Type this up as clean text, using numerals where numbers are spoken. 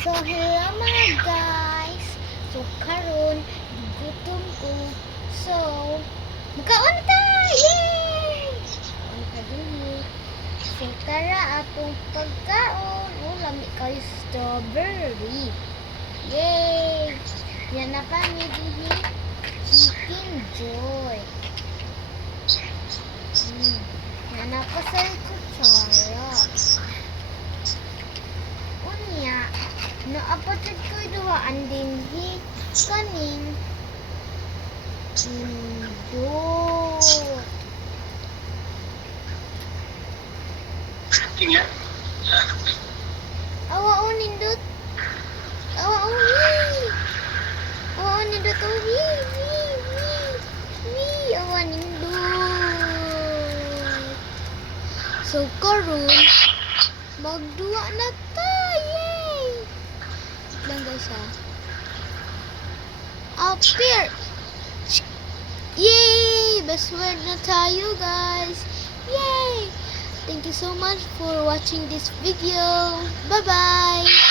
So, hello mga guys. So, karon gutom ko. So, magkaon ta! Yay! Ang kadili. So, tara atong pagkaon. Oh, lami kayo strawberry. Yay! Yan na kami dihi. Chicken Joy. Yan na pa sa kutsara. Unya, naapatid ko duha andin hi kaning indot. Awa o nindot. Awa o wi. Awa o nindot o wi. Awa nindot. So karon magduwa na ta. Yay! Lang guys ha. Up here. Yay! Best word na tayo guys. Yay! Thank you so much for watching this video. Bye-bye!